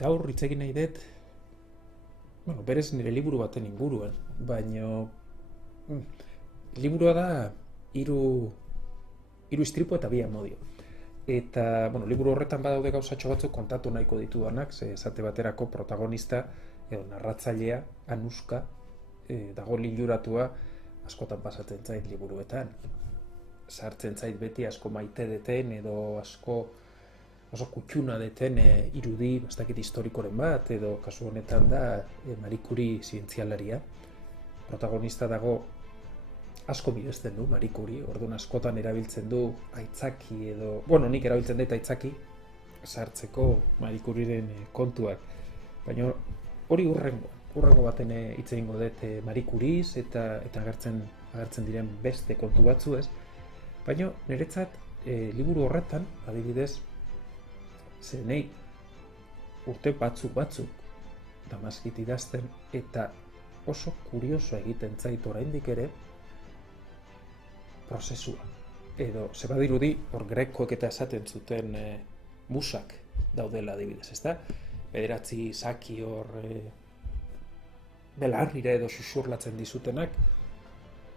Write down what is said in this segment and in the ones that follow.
Gaur hitz egin nahi dut, berez nire liburu baten inguruan, baina liburua da hiru istripu eta bi amodio. Eta, liburu horretan badaude gauzatxo batzuk kontatu nahiko ditudanak, ze esate baterako protagonista edo narratzailea, Anuska, dago liluratua askotan pasatzen zait liburuetan. Sartzen zait beti asko maite deten edo asko oso kutxuna deten irudi, ez dakit historikoren bat, edo kasu honetan da Marie Curie zientzialaria. Protagonista dago asko miresten du Marie Curie, orduan askotan erabiltzen du aitzaki edo, nik erabiltzen dut aitzaki sartzeko Marie Curieren kontuak. Baina hori urrengo baten hitz egingo dut Marie Curiez eta agertzen diren beste kontu batzu ez. Baina niretzat liburu horretan, adibidez, ze nahi urte batzuk Damaskit idazten eta oso kurioso egiten zait oraindik ere prozesua. Edo, ze badirudi, hor grekoek eta esaten zuten musak daudela adibidez, ezta? Bederatzi zaki hor belarrira edo xuxurlatzen dizutenak,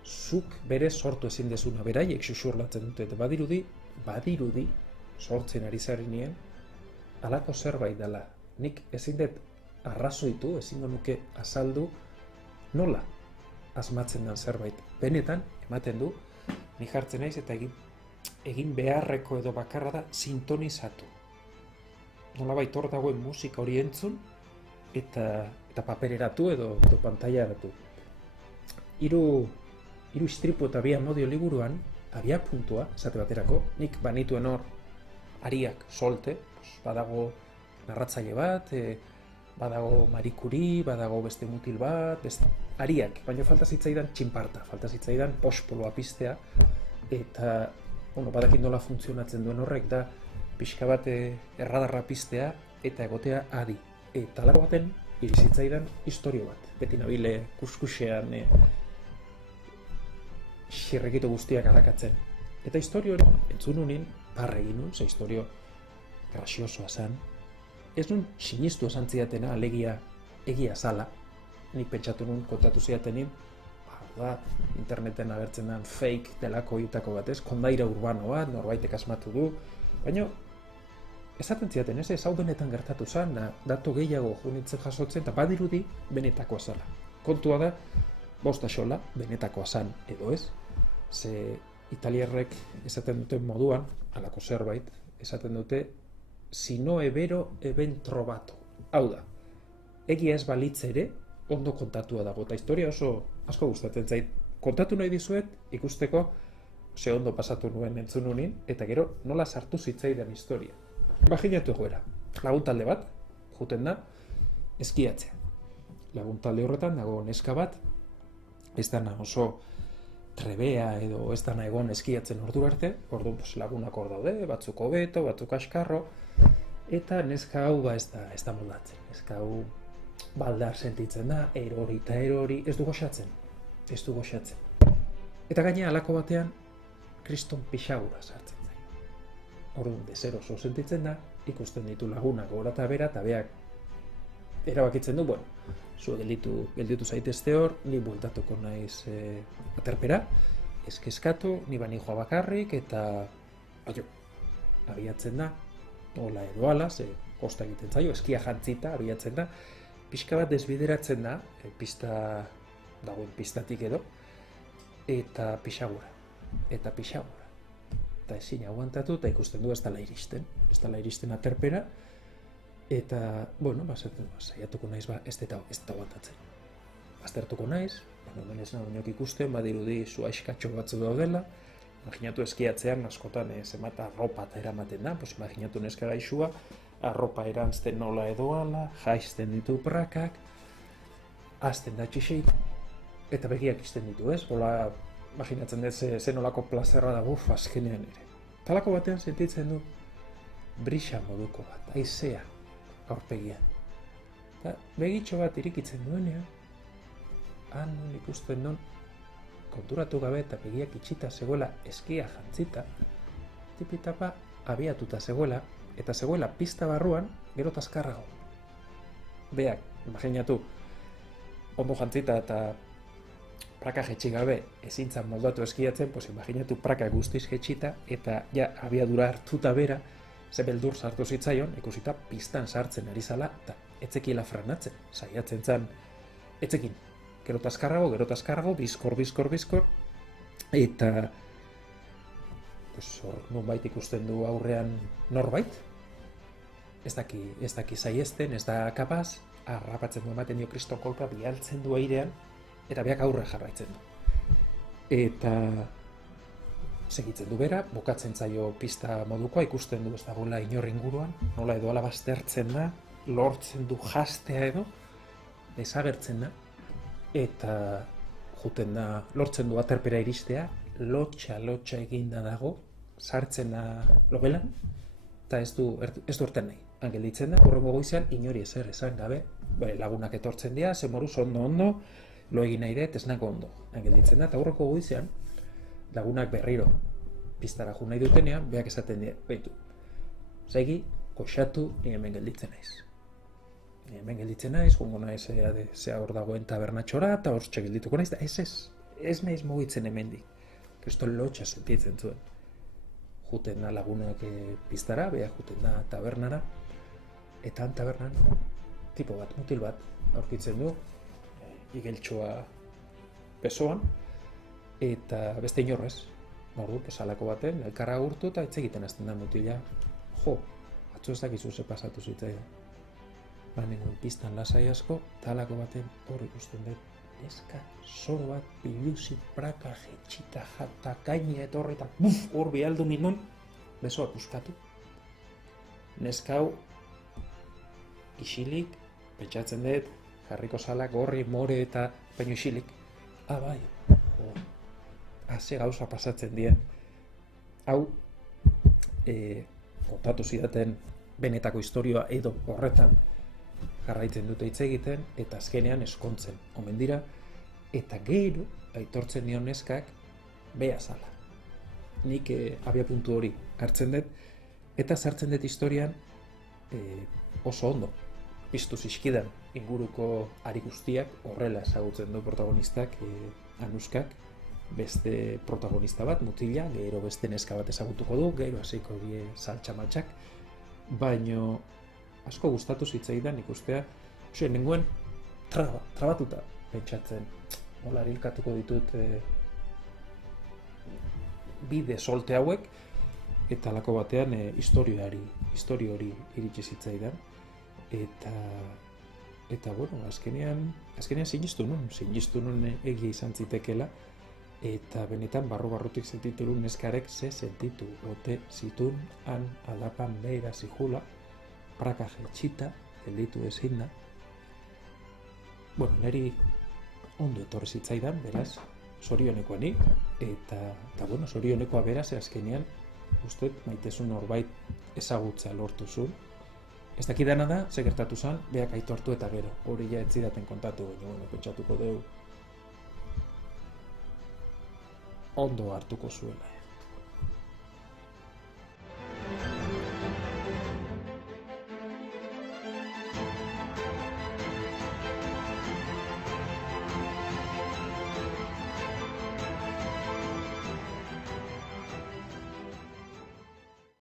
zuk bere sortu ezin dezuna, beraiek xuxurlatzen dute, eta badirudi, sortzen ari zarenien, halako zerbait dela. Nik ezin dut arrazoitu, ezingo nuke azaldu nola asmatzen den zerbait. Benetan, ematen du, ni jartzen naiz eta egin beharreko edo bakarra da sintonizatu. Nolabait hor dagoen musika hori entzun eta papereratu edo pantailaratu. Hiru istripu eta bi amodio liburuan, abia puntua, esate baterako, nik banituen hor ariak solte, badago narratzaile bat, badago Marie Curie, badago beste mutil bat, beste ariak, baina falta zitzaidan txinparta, falta zitzaidan pospoloa piztea, eta badakit nola funtzionatzen duen horrek da pixka bat erradarra piztea eta egotea adi. Eta alako baten irizitzaidan historio bat, beti nabile kuskusean xirrekitu guztiak arakatzen. Eta historio hori entzun nunin, parregin nun, ze historio grasiosoa zen. Ez nun sinistu esan zidatena, alegia egia zala. Nik pentsatu nun, kontatu zidatenin, interneten agertzen den fake delako hitako batez, kondaira urbano bat, norbaitek asmatu du. Baina, esaten zidaten, ez hau benetan gertatu zen, datu gehiago junitzen jasotzen, eta badirudi benetakoa zala. Kontua da, bost axola, benetakoa zen edo ez, ze italiarrek esaten duten moduan, halako zerbait, esaten dute, si no è vero, è ben trovato. Hau da, egia ez balitz ere, ondo kontatua dago, eta historia oso asko gustatzen zait. Kontatu nahi dizuet, ikusteko, ze ondo pasatu nuen entzun nunin, eta gero nola sartu zitzaidan historia. Imaginatu egoera, laguntalde bat, juten da, eskiatzea. Laguntalde horretan dago neska bat, ez dana oso trebea edo ez dana egon eskiatzen ordura arte, orduan lagunak hor daude, batzuk hobeto, batzuk askarro, eta neska hau ez da moldatzen. Neska hau baldar sentitzen da, erori eta erori, ez du goxatzen. Eta gaina halako batean, kriston pixagura sartzen zain. Orduan deseroso sentitzen da, ikusten ditu lagunak gora eta bera, eta beak erabakitzen du, zu gelditu zaitezte hor, ni bueltatuko naiz aterpera, eskeskatu, ni bani joa bakarrik, eta abiatzen da, hola edo ala, ze kosta egiten zaio, eskia jantzita abiatzen da, pixka bat desbideratzen da, dagoen pistatik edo, eta pixagura. Eta ezin aguantatu, eta ikusten du ez dela iristen aterpera, eta, saiatuko naiz, ez da aguantatzen. Aztertuko naiz, hemen ez nagoenok ikusten, badirudi zua eskatxo batzu daudela, imaginatu eskiatzean askotan zenbat arropa eta eramaten da, imaginatu neska gaixua, arropa erantzten nola edoala, jaizten ditu prakak, azten da txixeit, eta begiak izten ditu, ez? Hola, imaginatzen dut zen olako plazerra da azkenean ere. Talako batean sentitzen du brisa moduko bat, haizea aurpegian. Eta begitxo bat irikitzen duenean, non ikusten non, konturatu gabe eta begiak itxita zegoela eskia jantzita, tipitapa abiatuta zegoela, eta zegoela pista barruan gero taskarrago. beak, imaginatu, ondo jantzita eta praka jetxi gabe ezintzan moldatu eskiatzen, pues imaginatu praka guztiz jetxita eta ja abiadura hartuta bera, ze beldur sartu zitzaion, ikusita pistan sartzen ari zala, eta etzekiela franatzen, saiatzen zan, etzekin, gero taskarrago, bizkor, eta hor nonbait ikusten du aurrean norbait, ez daki saiesten, ez da kapaz, harrapatzen du ematen dio kriston kolpa, bialtzen du airean, eta beak aurre jarraitzen du. Eta segitzen du bera, bukatzen zaio pista modukoa, ikusten du ez dagoela inor inguruan, nola edo ala baztertzen da, lortzen du jastea edo, desagertzen da, eta juten da, lortzen du aterpera iristea, lotxa eginda dago, sartzen da logelan, eta ez du erten nahi. Gelditzen da, horrengo goizean, inori ezer esan gabe, lagunak etortzen dira, zemoruz ondo, lo egin nahi dut, ez nago ondo. Gelditzen da, eta horrengo goizean, lagunak berriro pistara jo nahi dutenean, beak esaten dira, behitu, zaigi, koxatu, ni hemen gelditzen naiz. Gongo naiz zea hor dagoen tabernatxora, eta hor geldituko naiz, ez naiz mugitzen hemendik. Kriston lotxa sentitzen zuen. Juten da lagunak pistara, beha juten da tabernara, eta tabernan tipo bat, mutil bat, aurkitzen du, igeltsua besoan, eta beste inorrez, ordu, halako baten, elkarra agurtu eta hitz egiten hasten da mutila, jo, atzo ez dakizu ze pasatu zitzaidan. Nengoen pistan lasai asko, eta halako baten hor ikusten dut, neska zoro bat biluzi praka jetxita jata gaine etorri eta hor bialdu nindun, besoa puskatu. Neska hau isilik, pentsatzen dut, jarriko zala gorri, more eta baino isilik. Bai, ze gauza pasatzen dien. Hau, kontatu zidaten benetako historioa edo horretan, jarraitzen dute hitz egiten, eta azkenean eskontzen omen dira, eta gero aitortzen dio neskak bea zala. Nik abiapuntu hori hartzen dut, eta sartzen dut historian oso ondo. Piztu zizkidan inguruko ari guztiak horrela ezagutzen du protagonistak, Anuskak, beste protagonista bat, mutila, gero beste neska bat ezagutuko du, gero hasiko die saltxamaltxak, baino asko gustatu zitzaidan ikustea, nengoen trabatuta pentsatzen, nola hilkatuko ditut bide solte hauek, eta halako batean historio hori iritsi zitzaidan, eta bueno, azkenean sinistu nun egia izan zitekela, eta benetan barrutik sentitu nun neskarek ze sentitu, ote zitun han aldapan behira zihula, praka jetxita, gelditu ezin da. Bueno, niri ondo etorri zitzaidan, beraz, zorionekoa ni, eta bueno, zorionekoa beraz, azkenean, uste, maitesun norbait ezagutza lortu zuen. Ez dakidana da, ze gertatu zen, beak aitortu eta gero, hori ja ez zidaten kontatu, baina pentsatuko deu ondo hartuko zuela.